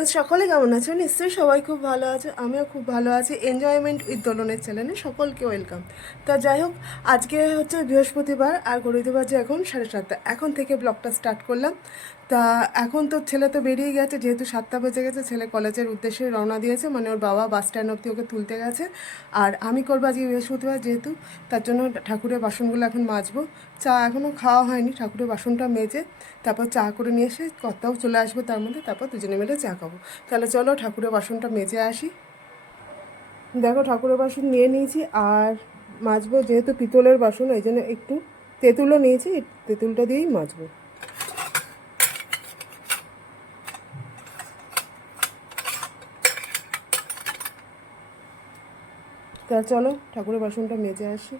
Friends সকলে কেমন আছো? নিশ্চয়ই সবাই খুব ভালো আছে, আমিও খুব ভালো আছি। এনজয়মেন্ট উইথ দোলনের চ্যানেলে সকলকে ওয়েলকাম তা যাই হোক, আজকে হচ্ছে বৃহস্পতিবার, আর ঘড়িতে যে এখন সাড়ে সাতটা। এখন থেকে ব্লগটা স্টার্ট করলাম। তা এখন তো ছেলে তো বেরিয়ে গেছে, যেহেতু সাতটা বেজে গেছে, ছেলে কলেজের উদ্দেশ্যে রওনা দিয়েছে মানে ওর বাবা বাস স্ট্যান্ড অব্দি ওকে তুলতে গেছে। আর আমি করব আজকে বৃহস্পতিবার যেহেতু, তার জন্য ঠাকুরের বাসনগুলো এখন মাজবো। চা এখনও খাওয়া হয়নি, ঠাকুরের বাসনটা মেজে, তারপর চা করে নিয়ে এসে কর্তাও চলে আসবে তার মধ্যে, তারপর দুজনে মিলে চা খাব। তাহলে চলো ঠাকুরের বাসনটা মেজে আসি। দেখো ঠাকুরের বাসন নিয়ে নিয়েছি, আর মাজবো যেহেতু পিতলের বাসন এই জন্য একটু তেঁতুলও নিয়েছি, তেঁতুলটা দিয়েই মাজবো। তা চলো ঠাকুরের বাসনটা মেজে আসি।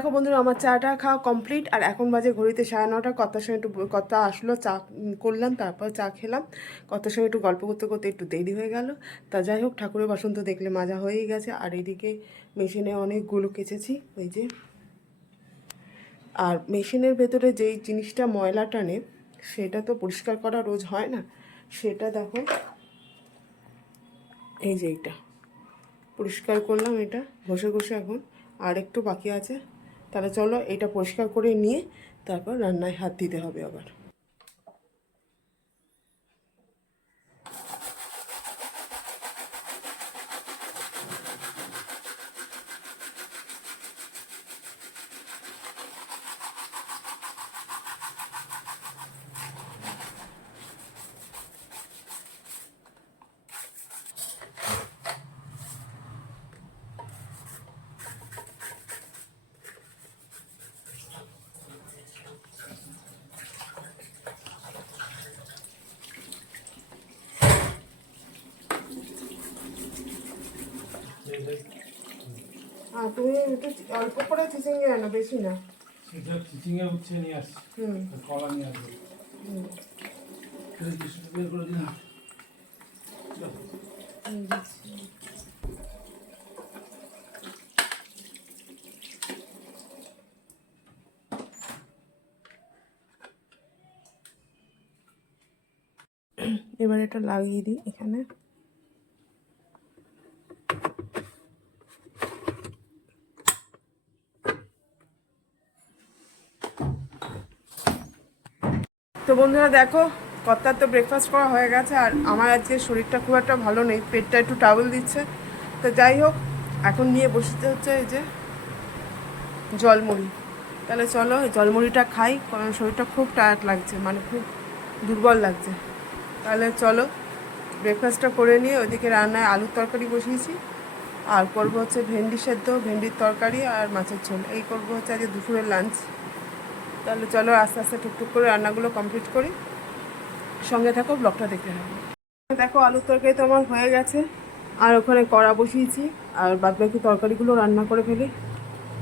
দেখো বন্ধুরা, আমার চাটা খাওয়া কমপ্লিট আর এখন বাজে ঘড়িতে সাড়ে নটা। কতার সঙ্গে একটু কথা আসলো, চা করলাম, তারপর চা খেলাম। কতার সঙ্গে একটু গল্প করতে করতে একটু দেরি হয়ে গেল। তা যাই হোক, ঠাকুরের বাসন তো দেখলে মাজা হয়েই গেছে। আর এদিকে মেশিনে অনেকগুলো কেচেছি, ওই যে। আর মেশিনের ভেতরে যেই জিনিসটা ময়লা টানে, সেটা তো পরিষ্কার করা রোজ হয় না। সেটা দেখো। এই যে এইটা। পরিষ্কার করলাম এটা, ঘষে ঘষে এখন। আর একটু বাকি আছে। তাহলে চলো এটা পরিষ্কার করে নিয়ে তারপর রান্নায় হাত দিতে হবে আবার। আর তুমি একটু অল্প করে চিচিঙ্গে আনো বেশি না। সেটা চিচিংয়ে উচ্ছে নিয়ে আসছি। হুম। কলা নিয়ে আসব। টিস্যু বের করে দিন এবার এটা লাগিয়ে দিই এখানে। তো বন্ধুরা দেখো, কর্তার তো ব্রেকফাস্ট করা হয়ে গেছে, আর আমার আজকে শরীরটা খুব একটা ভালো নেই, পেটটা একটু টাবল দিচ্ছে। তো যাই হোক, এখন নিয়ে বসতে হচ্ছে এই যে জলমুড়ি। তাহলে চলো জলমুড়িটা খাই, কারণ শরীরটা খুব টায়ার্ড লাগছে মানে খুব দুর্বল লাগছে। তাহলে চলো ব্রেকফাস্টটা করে নিয়ে ওইদিকে রান্নায় আলুর তরকারি বসিয়েছি, আর করব হচ্ছে ভেন্ডি সেদ্ধ, ভেন্ডির তরকারি আর মাছের ঝোল। এই করব হচ্ছে আজকে দুপুরের লাঞ্চ তাহলে চলো আস্তে আস্তে টুকটুক করে রান্নাগুলো কমপ্লিট করি। সঙ্গে থাকো ব্লগটা দেখতে হবে দেখো, আলুর তরকারি তো আমার হয়ে গেছে। আর ওখানে কড়া বসিয়েছি, আর বাদ বাকি তরকারিগুলো রান্না করে ফেলি।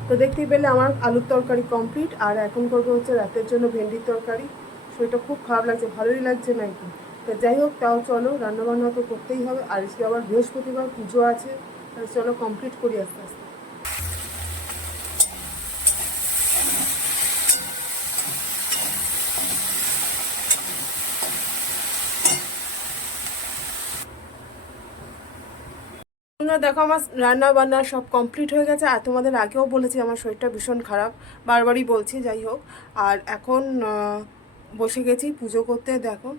তো দেখতেই পেলে আমার আলুর তরকারি কমপ্লিট আর এখন করব হচ্ছে রাতের জন্য ভেন্ডির তরকারি। শরীরটা খুব খারাপ লাগছে, ভালোই লাগছে না একটু। তো যাই হোক, তাও চলো, রান্নাবান্না তো করতেই হবে। আর আজকে আবার বৃহস্পতিবার, পুজো আছে। তাহলে চলো কমপ্লিট করি আস্তে আস্তে। বন্ধুরা দেখো আমার রান্না বান্না সব কমপ্লিট হয়ে গেছে। আর তোমাদের আগেও বলেছি, আমার শরীরটা ভীষণ খারাপ। বারবারই বলছি, যাই হোক। আর এখন বসে গেছি পুজো করতে, দেখো।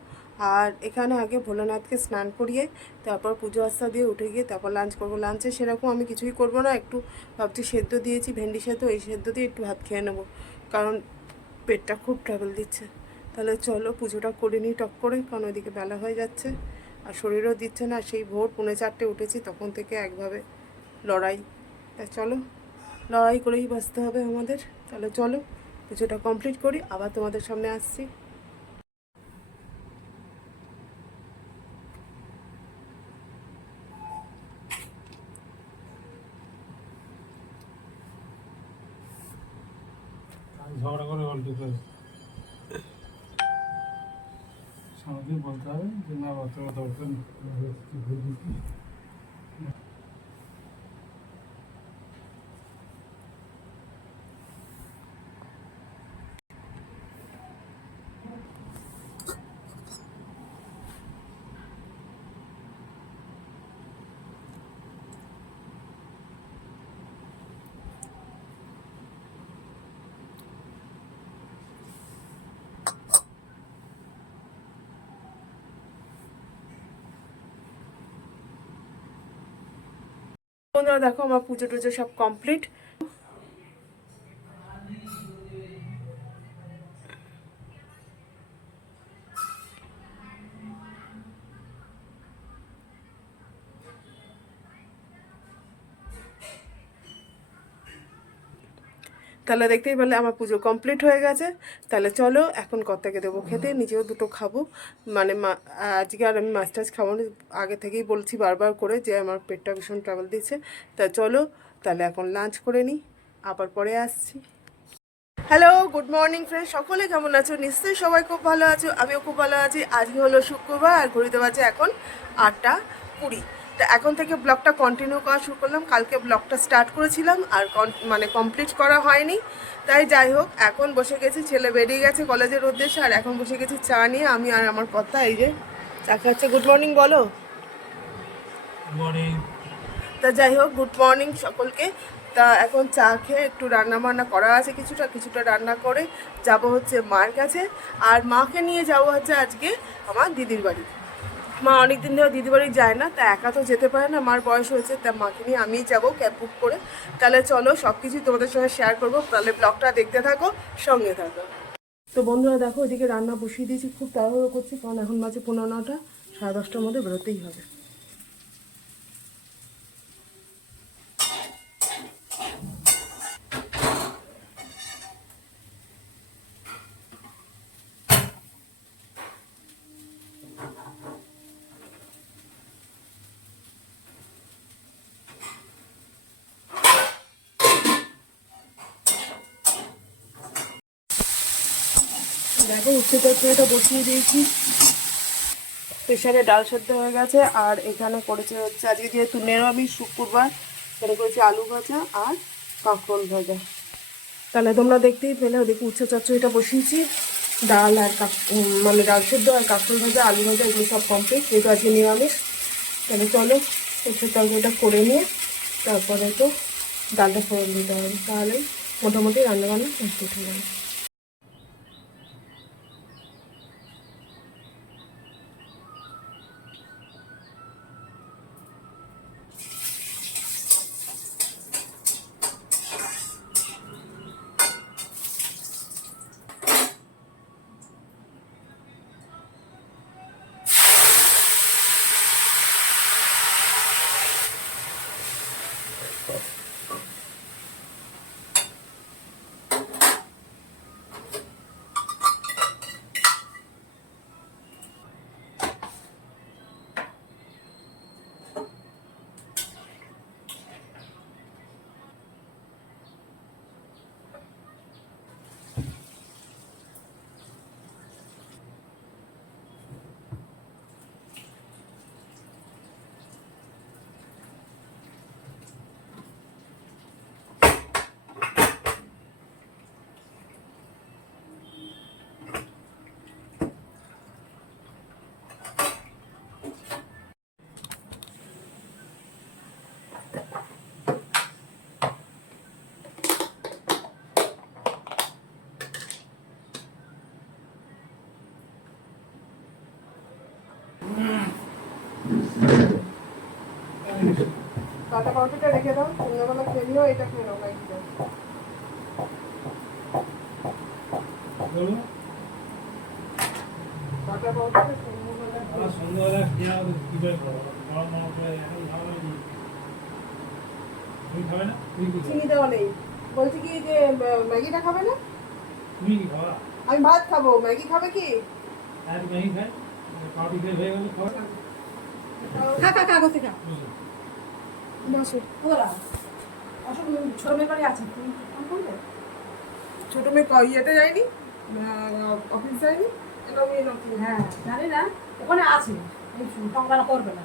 আর এখানে আগে ভোলানাথকে স্নান করিয়ে, তারপর পুজো আস্থা দিয়ে উঠে গিয়ে, তারপর লাঞ্চ করব। লাঞ্চে সেরকম আমি কিছুই করব না, একটু ভাবছি সেদ্ধ দিয়েছি, ভেন্ডি সেদ্ধ, এই সেদ্ধ দিয়ে একটু ভাত খেয়ে নেব। কারণ পেটটা খুব ট্রাভেল দিচ্ছে। তাহলে চলো পুজোটা করে নিই, টক করে, কারণ ওইদিকে বেলা হয়ে যাচ্ছে। আর শরীরও দিচ্ছে না, সেই ভোর পৌনে চারটে উঠেছি, তখন থেকে একভাবে লড়াই। তা চলো, লড়াই করেই বাঁচতে হবে আমাদের। তাহলে চলো, কিছুটা কমপ্লিট করি, আবার তোমাদের সামনে আসছি। ঝগড়া করে অল্টি করে? সামনে বলতে হবে যে না অত দরকার নেই। ভুল দিচ্ছি। বন্ধুরা দেখো আমার পুজো টুজো সব কমপ্লিট তাহলে দেখতেই পেলে আমার পুজো কমপ্লিট হয়ে গেছে। তাহলে চলো, এখন কর্তাকে দেবো খেতে, নিজেও দুটো খাব। মানে আজকে আর আমি মাছ টাছ খাব আগে থেকেই বলছি বারবার করে যে আমার পেটটা ভীষণ ট্রাভেল দিচ্ছে। তা চলো, তাহলে এখন লাঞ্চ করে নিই আবার পরে আসছি। হ্যালো গুড মর্নিং ফ্রেন্ড সকলে কেমন আছো? নিশ্চয়ই সবাই খুব ভালো আছো, আমিও খুব ভালো আছি। আজকে হলো শুক্রবার আর ঘড়িতে বাজে এখন আটটা কুড়ি। তা এখন থেকে ব্লগটা কন্টিনিউ করা শুরু করলাম। কালকে ব্লগটা স্টার্ট করেছিলাম আর মানে কমপ্লিট করা হয়নি। তাই যাই হোক এখন বসে গেছি ছেলে বেরিয়ে গেছে কলেজের উদ্দেশ্যে আর এখন বসে গেছি চা নিয়ে। আমি আর আমার কথা এই যে চা খাচ্ছে। গুড মর্নিং বলো। তা যাই হোক গুড মর্নিং সকলকে। তা এখন চা খেয়ে একটু রান্না বান্না করা আছে কিছুটা কিছুটা রান্না করে। যাব হচ্ছে মার কাছে। আর মাকে নিয়ে যাব হচ্ছে আজকে আমার দিদির বাড়ি মা অনেকদিন ধরে দিদি বাড়ি যায় না, তা একা তো যেতে পারে না। মার বয়স হয়েছে, তা মাকে নিয়ে আমিই যাব ক্যাব বুক করে। তাহলে চলো সব কিছুই তোমাদের সঙ্গে শেয়ার করব। তাহলে ব্লগটা দেখতে থাকো, সঙ্গে থাকো। তো বন্ধুরা, দেখো ওইদিকে রান্না বসিয়ে দিয়েছি, খুব তাড়াহুড়ো করছি, কারণ এখন মাঝে পনেরো নটা, সাড়ে দশটার মধ্যে বেরোতেই হবে। দেখো, উচ্ছে তরকারিটা বসিয়ে দিয়েছি। প্রেশারে ডাল সেদ্ধ হয়ে গেছে, আর এখানে করেছে হচ্ছে আজকে যেহেতু নিরামিষ শুক্রবার এখানে করেছে আলু ভাজা আর কাঁকরোল ভাজা। তাহলে তোমরা দেখতেই পেলে, ওদিকে উচ্ছে চচ্চড়িটা বসিয়েছি। ডাল আর মানে ডাল সেদ্ধ আর কাঁকরোল ভাজা, আলু ভাজা, এগুলো সব কমপ্লিট যেহেতু আজকে নিরামিষ। তাহলে চলো, উচ্ছে তরকারিটা করে নিয়ে তারপরে তো ডালটা ফোড়ন দিতে হবে। তাহলে মোটামুটি রান্নাবান্না কমপ্লিট হয়ে যাবে। কাঁচা পাউরুটিটা রেখে দাও সন্ধ্যাবেলা খেয়ে নিও এটা খেয়ে নাও ম্যাগিটা বলুন। পাউরুটিটা সন্ধ্যাবেলা খেয়ে আমার সন্ধ্যাবেলা খেয়ে আমাদের কি করে গরম গরম করে এখন খাব তুমি খাবে না? তুমি কি খাবে? চিনি দেওয়া নেই। বলছি কি যে ম্যাগিটা খাবে না? তুমি কি খাবা? আমি ভাত খাব। ম্যাগি খাবে কি? আর ম্যাগি খাই? পাউটি খেয়ে হয়ে গেলে খা খা খা গোসে খা। বসো ওরা অসুখ ছোট মেয়ে বাড়ি আছে। তুমি ফোন করবে ছোট মেয়ে ক- ইয়েতে যায়নি? অফিস যায়নি? হ্যাঁ জানি না। ওখানে আছে। টঙ্কারা করবে না।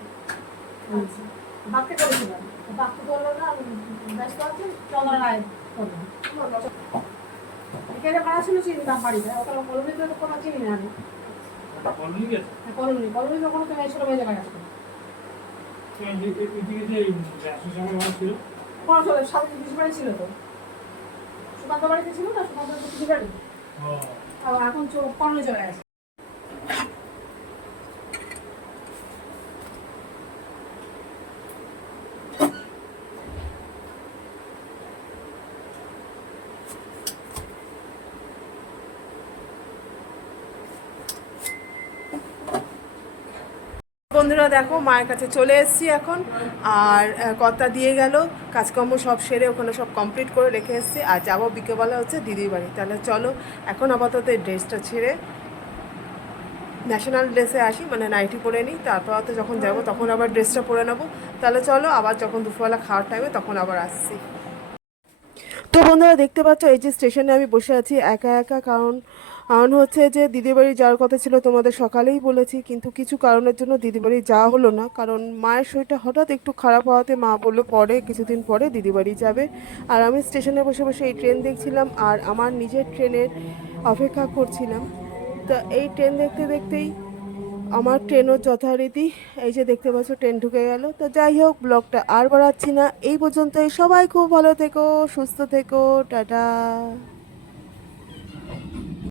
বলছি বাপকে করেছিলাম বাপকে করল না ব্যস্ত আছে টঙ্কারা রায় করবে। এখানে ভাড়া ছিল চিনি বাপ বাড়িতে। ওখানে কলমিতে তো কোনো চিনি না। আমি কলমি গেছে? কলমি কলমি তো কোনো তুমি ছোট মেয়ে জায়গায় আসবে সময় কোনো কিছু বাড়ি ছিল তো? সুকান্ত বাড়িতে ছিল না? সুকান্ত তো বাড়ি? ও। আর এখন পনেরো চলে গেছে বন্ধুরা দেখো, মায়ের কাছে চলে এসেছি এখন। আর কর্তা দিয়ে গেল। কাজকর্ম সব সেরে ওখানে সব কমপ্লিট করে রেখে এসেছি। আর যাব বিকেলবেলা হচ্ছে দিদির বাড়ি। তাহলে চলো, এখন আপাতত এই ড্রেসটা ছেড়ে ন্যাশনাল ড্রেসে আসি মানে নাইটি পরে নিই। তারপর হয়তো যখন যাব তখন আবার ড্রেসটা পরে নেব। তাহলে চলো, আবার যখন দুপুরবেলা খাওয়ার টাইমে তখন আবার আসছি। তো বন্ধুরা দেখতে পাচ্ছ, এই যে স্টেশনে আমি বসে আছি একা একা। কারণ কারণ হচ্ছে যে দিদিবাড়ি যাওয়ার কথা ছিল, তোমাদের সকালেই বলেছি। কিন্তু কিছু কারণের জন্য দিদিবাড়ি যাওয়া হলো না। কারণ মায়ের শরীরটা হঠাৎ একটু খারাপ হওয়াতে মা বলল, পরে, কিছুদিন পরে দিদিবাড়ি যাবে। আর আমি স্টেশনে বসে বসে এই ট্রেন দেখছিলাম, আর আমার নিজের ট্রেনের অপেক্ষা করছিলাম। তা এই ট্রেন দেখতে দেখতেই আমার ট্রেনও যথারীতি এই যে দেখতে পাচ্ছ, ট্রেন ঢুকে গেল। তো যাই হোক, ব্লগটা আর বাড়াচ্ছি না। এই পর্যন্তই। সবাই খুব ভালো থেকো, সুস্থ থেকো। টাটা।